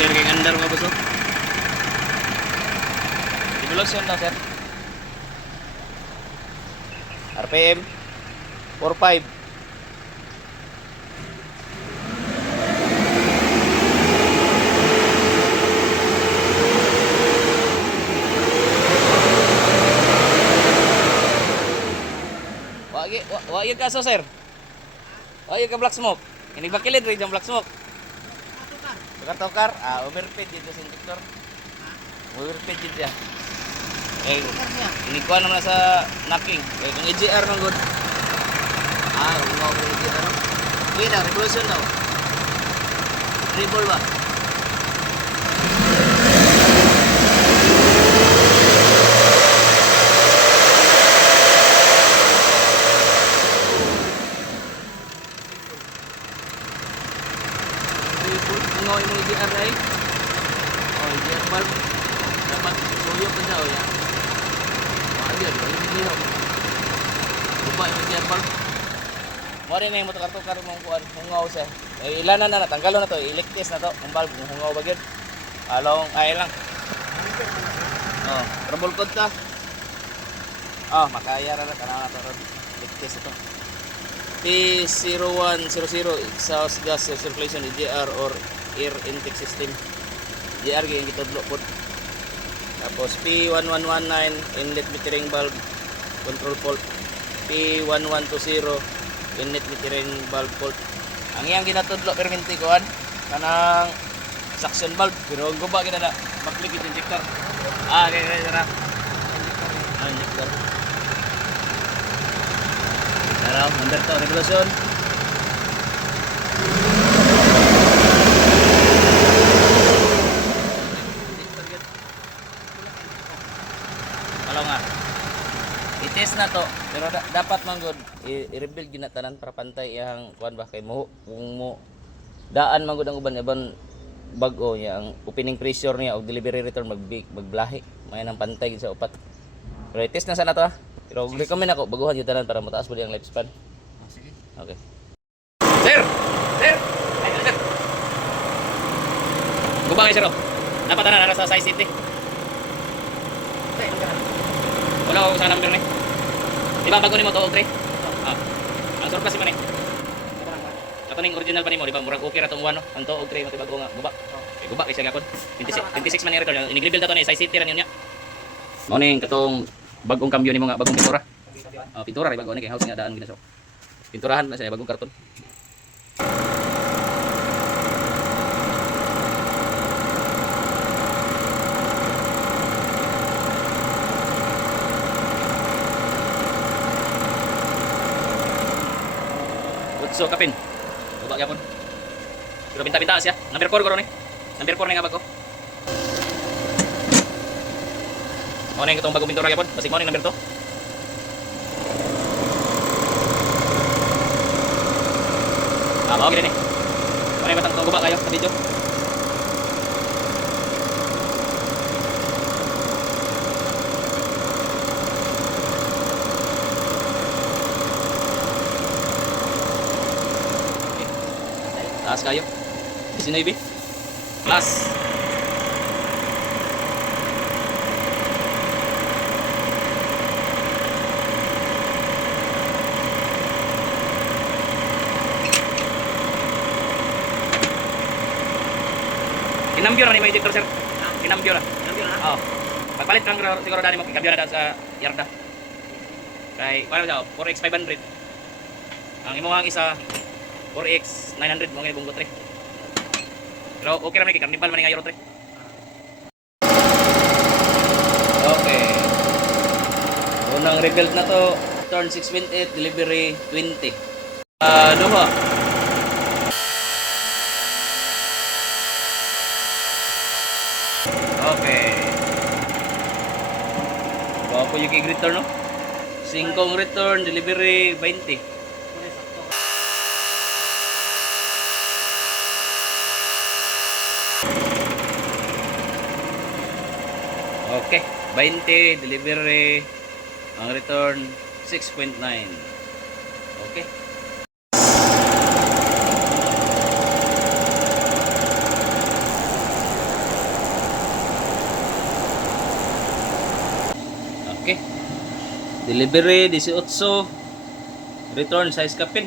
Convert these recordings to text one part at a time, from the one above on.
Clear kay andar mga boss. Evolution daw sir. RPM 45. Wag kaso sir. Wag ka black smoke. Ini bakilid rin yung black smoke. Tukar-tukar, overfeed dito sa injector. Overfeed dito ya. Ini kuha naman sa knocking. Kung EGR nang good. Kung mga kong EGR no? Hindi na, revolution daw. Dribble ba? Mga yung EGR ay EGR valve dapat suyok ka daw ya ayun hindi ho lupa yung EGR valve mo rin na yung motukar-tukar mong kuhan hungaw siya ilanan na natanggalon na to i-electis na to ang valve yung hungaw ba yun along ay lang trouble code ka makaya na tanang na to electis ito P0100 exhaust gas circulation EGR or air intake system GR yung gitudlo po tapos P1119 inlet metering valve control fault P1120 inlet metering valve fault ang iyang ginatudlo perminti kuhan kanang suction valve pero ang guba kita na mag-liquid injector kaya na injector tara under to regulation i-test na to pero dapat man gud i-rebuild gyud na tanan para pantay iyang kuan ba kay mo kung mo daan man gud ang uban bag-o niya ang opening pressure niya og delivery return magblahi may nang pantay sa upat pero i-test na sana to pero recommend ako baguhan gyud tanan para mataas pud ang lifespan sige okay sir ay sir gubang sir dapat na sa size city wala ko sa number ni. Di ba bago ni mo to og 3? Ang surplus man ni. Ato ning original pa nimo, di ba? Murag okay ra tong uwan no. Ang to og 3 mo bago nga guba. Guba kay siya gapon. 26 man ni return. Ini-rebuild to ni size city ra niya. Mao ning katong bagong cambio nimo nga bagong pintura. Pintura ri bago ni kay house nga daan ginaso. Pinturahan na siya bagong karton. So kapin. Baba gyapon. Pero pinta-pinta siya. Number 4 guro ni. Number 4 ni nga bago. Mo ning itong bagong pintura gyapon. Basig mo ning number 2. Mao gid ni. Mo ning batang guba kayo sa video. Taas kayo. 19. Plus. Kinambyo na ni may injector sir. Kinambyo na. Oo. Pagpalit lang siguro dani mo kinambyo na sa yarda. Kay wala daw 4x 500. Ang imo ang isa 4x 900 mo nga ibong 3. Pero okay ra man kay carnival man nga Euro 3. Okay. Unang rebuild na to, turn 6.8, delivery 20. Duha. Okay. Bago yung return no? 5 return, delivery 20. Okay, 20 delivery, ang return 6.9. Okay. Delivery 18. Return sa iskapin.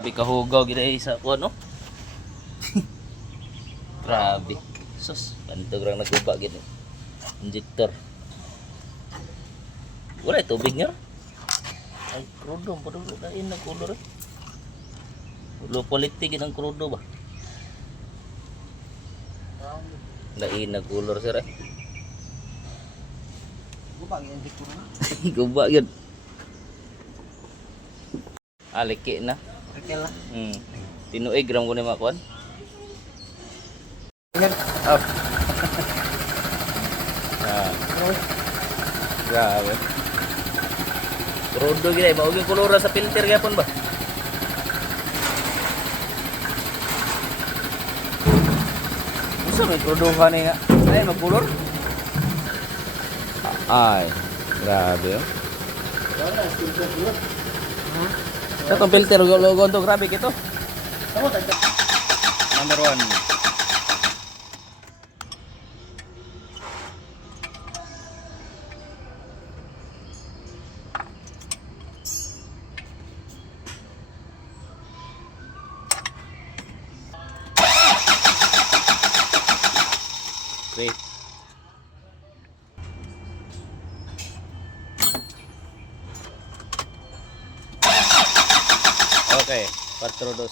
Grabe kahugaw gid sa kuan no. Grabe. Sus, kanto grang naguba gid. Injector. Wala tubig nga. Ay, krudo pa dulo dain na color. Low quality gid ang krudo ba? Lain na color sir eh. Guba ang injector na. Guba yun. Aliki na. Okay lang. Tinuig gram ko na makuan. Yan. Oh. Grabe. Krudo gid ay mao gyud kolora sa filter gyapon ba? Usa may krudo ni nga. Ay magkulor. Ay, grabe oh. Wala, filter dulu. Sa tong filter logo to grabe kito. Kamu tadi. Number 1. Great. Okay, 4-2.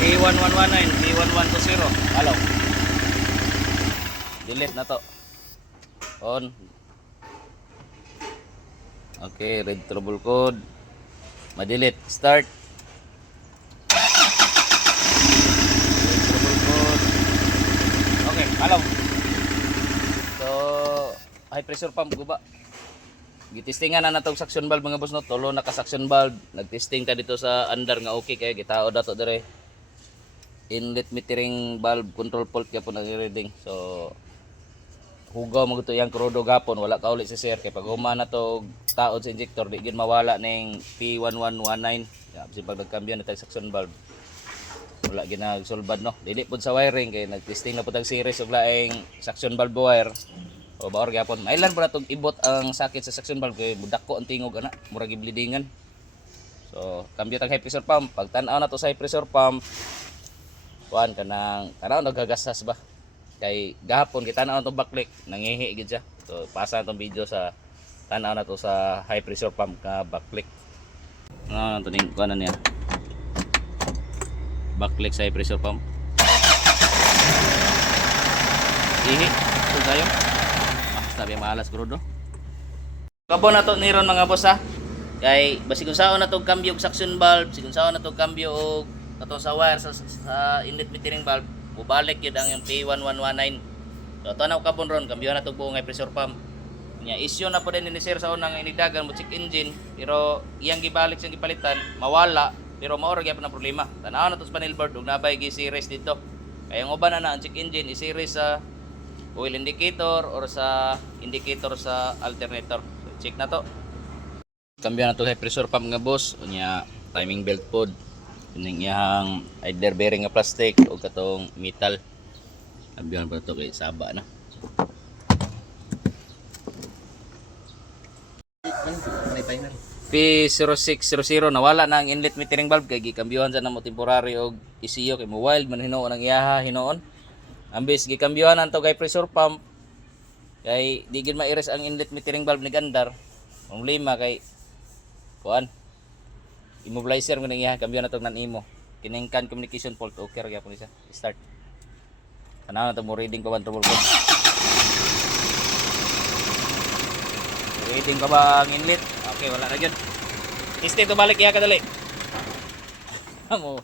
P1119, P1120. Hello. Delete na to. On. Okay, red trouble code. Ma-delete. Start. Red trouble code. Okay, hello. So, high pressure pump guba. Gitestingan na natong suction valve mga boss no. Tulo na ka suction valve. Nagtesting ta dito sa under nga okay kaya gitao dato dire. Inlet metering valve control fault gyapon nag-reading. So hugaw mo gito yang krudo gapon wala ka uli si sir kay pag huma na to taod sa injector di gid mawala ning P1119. Ya, si pag nagkambyo na tag suction valve. Wala ginagsulbad no. Dili pud sa wiring kay nagtesting na pud ang series og laing suction valve wire. O baor gyapon. Mailan pud natong ibot ang sakit sa suction valve kay mudako ang tingog ana, murag bleedingan. So kambyo tag high pressure pump. Pag tan-aw na to sa high pressure pump kuan kanang nagagasas ba kay gahapon kita na to backlick nangihi gid siya. So pasa tong video sa tan-aw na to sa high pressure pump ka backlick. Ano to ning kuan niya. Backlick sa high pressure pump. Ihi, so tayo. Sabi malas krudo. Kabo na to niron mga boss ha. Kay basig unsaon na to cambio og suction valve, sig unsaon na to cambio og katong sa wire sa inlet metering valve bubalik yun ang yung P1119. So tanaw ka ron, kambiyon na itong buong nga pressure pump. Nya issue na po din ni sir sa unang inidagan mo check engine, pero iyang gibalik siyang gipalitan, mawala, pero maura gyapon ang problema. Tanaw na to sa panel board ug nabay gi series dito. Kaya ang uban na ang check engine i-series sa oil indicator or sa indicator sa alternator. So check na to. Kambiyon na to sa pressure pump nga boss, nya timing belt pod. Ning iyang either bearing nga plastic o katong metal. Kambiyon pa to kay saba na. P0600 nawala na ang inlet metering valve kay gikambyohan sa namo temporary og ECU kay mo wild man hinuon ang iyaha hinuon. Ambis gikambyohan anto kay pressure pump kay di gid ma-erase ang inlet metering valve ni gandar. Ang lima kay kuan immobilizer mo nang iyaha kambyohan natong nan-imo. Kining CAN communication fault okay ra gyapon siya. Start. Tanaw na to mo reading pa man trouble code. Reading ka ba ang inlet? Okay, wala na yun. Stay to balik iya ka dali. Amo.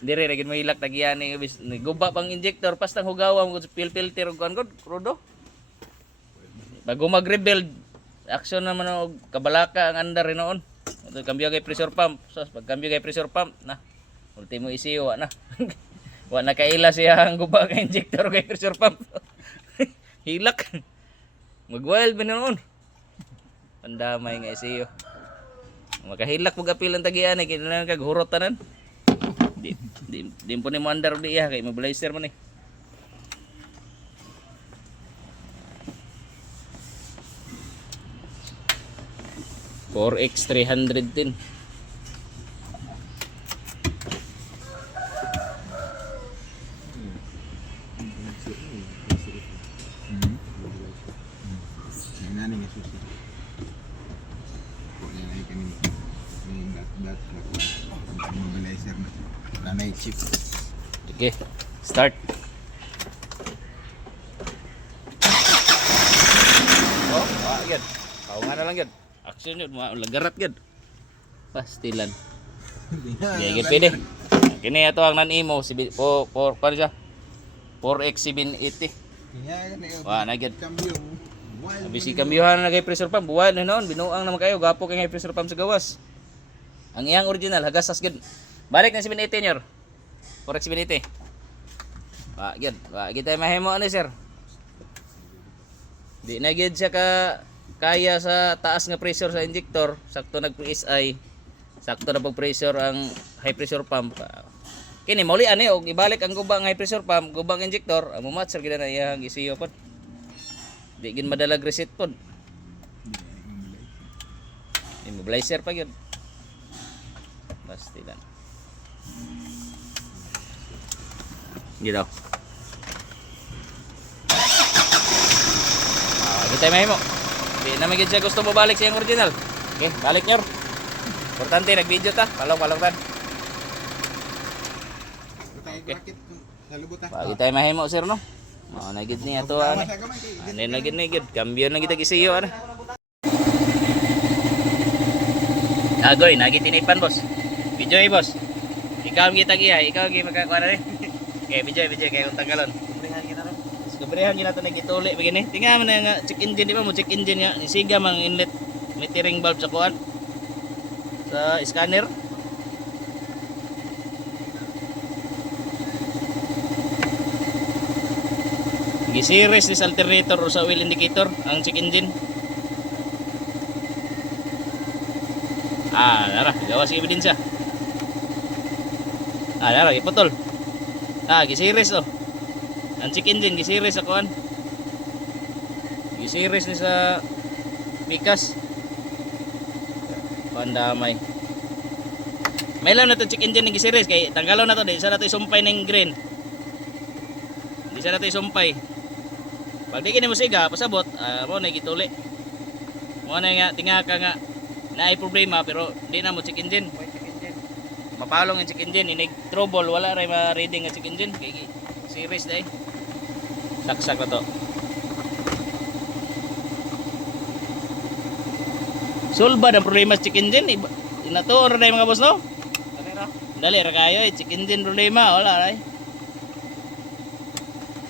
Dire lagi mo hilak tagian ni guba pang injector pastang hugawa mo pil filter ug kuan gud crudo. Bago mag-rebuild, action naman og kabalaka ang andar noon. Ito kambyo kay pressure pump. So pag kambyo kay pressure pump na ultimo ECU wa na. Wa na kaila siya ang guba kay injector kay pressure pump. Hilak. Mag-wild ba noon? Pandamay nga ECU. Makahilak mo kapil ang tagian eh. Kailangan kag hurot tanan. Di po ni mo andar di iya. Kaya mobilizer man eh. $4X310. Nanay chip. Okay, start. Oh, agad. Kaungan na lang gud. Action yun, lagarat gud. Pastilan. Gigit pwede. Kini ato ang nan-imo si for para siya. 4X780. Wa na gud. Bisi kambyuhan na kay pressure pump, buwan na noon, binuang naman kayo, gapo kay pressure pump sa gawas. Ang iyang original hagasas gud. Balik na 780 nyor. 4X780. Wa gud, wa gid tay mahimo ani sir. Di na gid siya kaya sa taas nga pressure sa injector, sakto nag-PSI, sakto na pag-pressure ang high pressure pump. Kini mauli ani og ibalik ang gubang high pressure pump, gubang injector, ang mumatch gid na iyang ECU pod. Di gid madalag reset pod. Immobilizer pa gyud. Basti lang. Gitu. Kita may mo. Di na magid siya gusto mo balik sa yung original. Okay, balik nyor. Importante nag-video ta. Palong tan. Okay. Bagi tayo mahimo sir no. Mao na gid ni ato ani. Ani na gid ni gid. Kambyo na kita kisiyo ana. Agoy, nagitinipan boss. Video boss. Ikaw ang gitag-iya, ikaw ang magkakuha na rin. Okay, video kaya kung tanggalon. Kubrihan kita na gituli begini. Tingnan mo na nga check engine di ba mo check engine nga isiga mang inlet metering valve sa kuan sa scanner. Gi-series ni alternator o sa oil indicator ang check engine. Nara, gawa si ebidensya. Nara, iputol. Gi-series oh. Ang check engine, gi-series ako an. Gi-series ni sa Pikas. Pandamay. May lang na to check engine ng gi-series kay tanggalon na to, di isa na to isumpay ng green. Di isa na to isumpay. Pag di kini mo siga, pasabot, mo na gituli. Mo na nga tingaka nga naay problema pero di na mo check engine. Mapalong ang check engine, inig trouble, wala ray ma-reading ang check engine kay series dai. Saksak na to. Sulba ang problema sa check engine, inatuon ra dai mga boss no? Dali ra kayo, check engine problema, wala ray.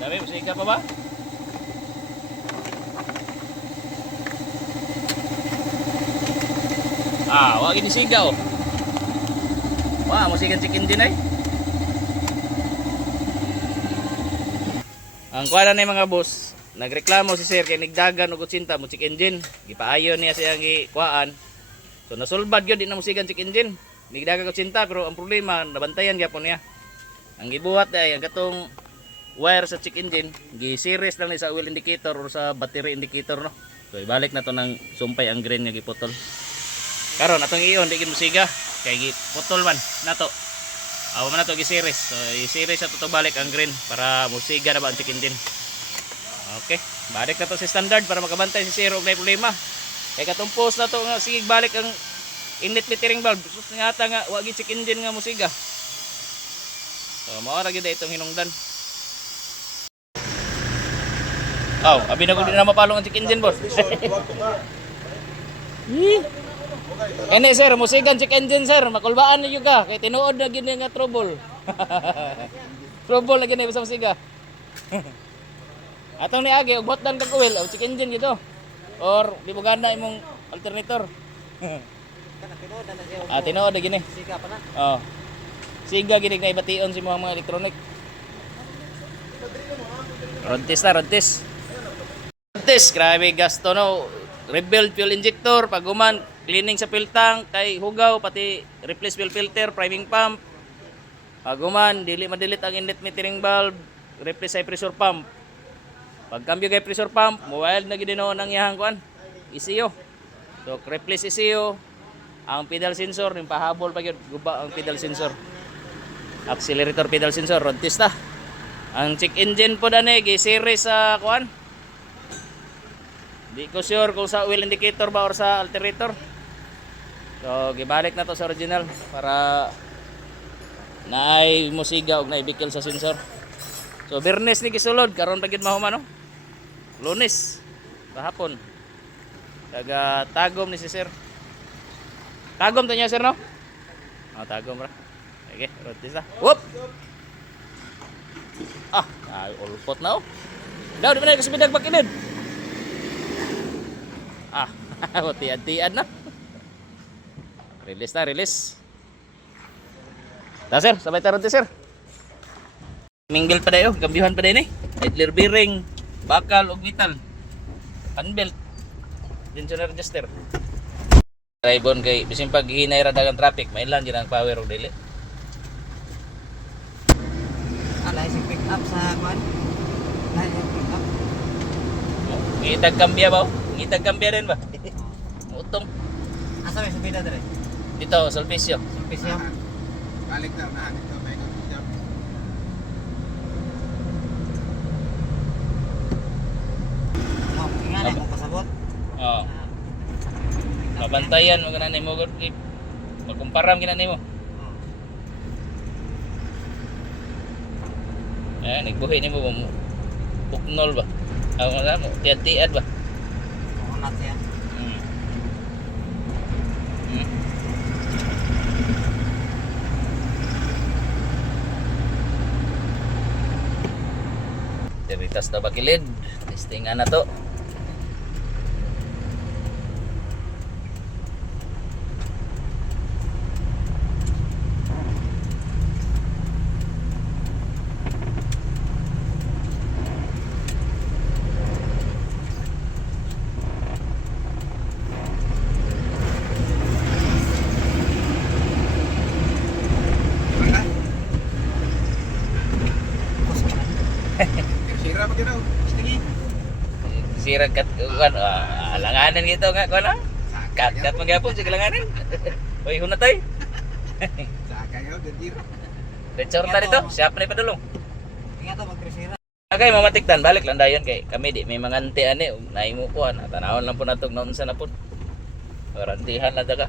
Dami, musiga pa ba? Wag ini siga oh. Wah, musiga check engine ay. Ang kuha na mga boss, nagreklamo si sir kay nigdagan og kutsinta mo check engine. Gipaayon niya siyang gikuan. So nasulbad gyud di na musigan check engine. Nigdagan og kutsinta pero ang problema nabantayan gyapon niya. Ang gibuhat ay ang katong wire sa check engine, gi-series lang ni sa oil indicator or sa battery indicator no. So ibalik na to ng sumpay ang grain nga giputol. Karon atong iyon di gid musiga kay giputol man nato. Awa man nato gi-series. So i-series ato to balik ang grain para musiga na ba ang check engine. Okay, balik na to sa standard para makabantay si zero og may problema. Kay katong post na to nga sige balik ang inlet metering valve. Sus nga ata nga wa gi check engine nga musiga. So mao ra gyud itong hinungdan. Abi na ko din na mapalong ang check engine boss. Ene sir, musigan check engine sir, makulbaan niyo ka kay tinuod na gid nga trouble. Trouble na gid sa musiga. Atong niagi og botdan kag oil, og check engine gito. Or di mo ganda imong alternator. Tinuod na gini. Siga pa na. Siga gid na ibation si mga electronic. Rodtis na, rodtis. Rodtis, grabe gasto no. Rebuild fuel injector, paguman, cleaning sa fuel tank, kay hugaw, pati replace fuel filter, priming pump. Paguman, dili madilit ang inlet metering valve, replace sa pressure pump. Pagkambyo kay pressure pump, mobile na gid ang iyang kuan. ECU. So replace ECU, ang pedal sensor, yung pahabol pa gyud guba ang pedal sensor. Accelerator pedal sensor, rodtis ta. Ang check engine po dani gi-series sa kuan. Di ko sure kung sa oil indicator ba or sa alternator. So gibalik na to sa original para naay musiga og naay bikil sa sensor. So Bernes ni gisulod karon pa gid mahuman no. Lunes kahapon. Taga Tagom ni si sir. Tagom to niya sir no? Tagom ra. Okay, rotis na. Whoop. Ay ulpot na oh. Daw di man kasi bidag bakidid. Tiad-tiad na. Release na, release. Sir, sabay taron sir. Mingle pa dayo, gambyuhan pa dayo ni. Idler bearing, bakal ug metal. Unbelt. Tensioner adjuster. Drivon kay bisin pag hinay ra dagang traffic, mainlan gyud ang power ug dili. Lahi pick up sa kuan. Lahi pick up. Ngitag kambya ba? Ngitag kambya rin ba? Utong. Asa may subida dire? Dito, Sulpicio. Sulpicio. Balik daw na dito may job. Ingana kung pasabot. Oo. Mabantayan mo ganani mo gud magkumparam ginani mo. Nagbuhi ni mo buknol ba? Mo, tiad-tiad ba? Unat ya. Teritas na bakilid. Testingan na to. Sira ba ginaw? Sirag kat kuan alanganan gito nga kuan kat magyapon sa kalanganan. Oy hunatay. Sa kayo gadir. Retsorta dito, siya pa ni padulong. Ingat to magkrisira. Agay mamatiktan balik lang dayon kay kami di may mga anti ani nahimukuan tanawon lang po natog noon sa napod. Garantihan na daga.